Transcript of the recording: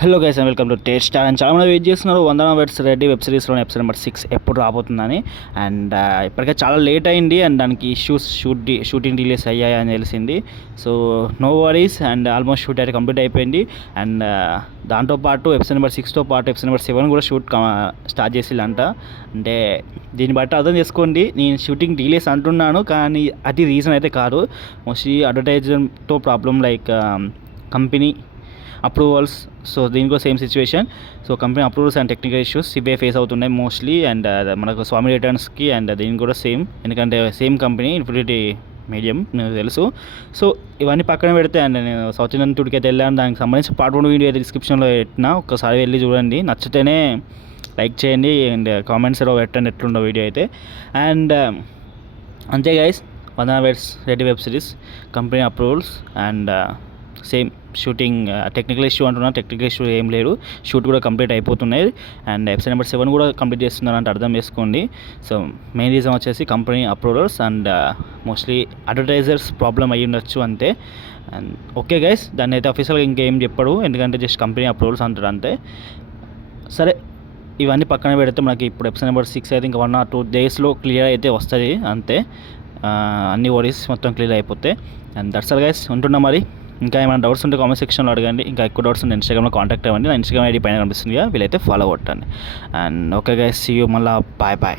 Hello guys and welcome to taste star. And చాలా మంది wait చేస్తున్నారు వందన వెడ్స్ రెడ్డి వెబ్ సిరీస్లోని ఎపిసోడ్ నెంబర్ 6 ఎప్పుడు రాబోతుందని. అండ్ ఇప్పటికే చాలా లేట్ అయింది అండ్ దానికి ఇష్యూస్ షూటింగ్ డిలేస్ అయ్యాయని తెలిసింది. So no worries and almost shoot అయితే కంప్లీట్ అయిపోయింది. అండ్ దాంతోపాటు ఎపిసోడ్ నెంబర్ 6తో పాటు ఎపిసోడ్ నెంబర్ 7 కూడా షూట్ స్టార్ట్ చేసిల్లంట. అంటే దీన్ని బట్టి అర్థం చేసుకోండి, నేను షూటింగ్ డిలేస్ అంటున్నాను కానీ అది రీజన్ అయితే కాదు. మోస్ట్లీ అడ్వర్టైజ్మెంట్తో problem, like company approvals. So దీనికి కూడా same situation. So company approvals and technical issues ఇవే ఫేస్ అవుతున్నాయి మోస్ట్లీ. అండ్ మనకు స్వామి రిటర్న్స్కి అండ్ దీనికి కూడా సేమ్, ఎందుకంటే సేమ్ కంపెనీ ఇన్ఫినిటీ మీడియం నాకు తెలుసు. సో ఇవన్నీ పక్కన పెడితే అండ్ నేను సౌత్ ఇండియన్ టూర్కి అయితే వెళ్ళాను. దానికి సంబంధించి పార్ట్ 1 వీడియో అయితే డిస్క్రిప్షన్లో పెట్టినా, ఒకసారి వెళ్ళి చూడండి. నచ్చితేనే లైక్ చేయండి అండ్ కామెంట్స్లో పెట్టండి ఎట్లుండో వీడియో అయితే. అండ్ అంతే guys, Vandana weds Reddy web series company approvals and same shooting. Technical issue అంటున్నా, టెక్నికల్ ఇష్యూ ఏం లేదు, షూట్ కూడా కంప్లీట్ అయిపోతున్నాయి. అండ్ ఎపిసోడ్ నెంబర్ 7 కూడా కంప్లీట్ చేస్తున్నారంటే అర్థం చేసుకోండి. సో మెయిన్ రీజన్ వచ్చేసి company approvals and mostly advertisers problem అయ్యి ఉండొచ్చు అంతే. అండ్ ఓకే గైస్, దాన్ని అయితే అఫీషియల్గా ఇంకేం చెప్పడు, ఎందుకంటే జస్ట్ కంపెనీ అప్రూవల్స్ అంటారు అంతే. సరే, ఇవన్నీ పక్కన పెడితే మనకి ఇప్పుడు ఎపిసోడ్ నెంబర్ 6 అయితే ఇంకా 1 or 2 డేస్లో క్లియర్ అయితే వస్తుంది అంతే. అన్ని వరీస్ మొత్తం క్లియర్ అయిపోతే. అండ్ దట్స్ ఆల్ గైస్, ఉంటున్నా మరి. ఇంకా ఏమైనా డౌట్స్ ఉంటే కామెంట్ సెక్షన్లో అడగండి. ఇంకా ఎక్కువ డౌట్స్ ఉంటే ఇన్స్టాగ్రామ్లో కాంటాక్ట్ అవ్వండి. నా ఇన్స్టాగ్రామ్ ఐడి పైన కనిపిస్తుంది, వీలైతే ఫాలో కొట్టండి. And okay guys, see you, మళ్ళీ బాయ్ బాయ్.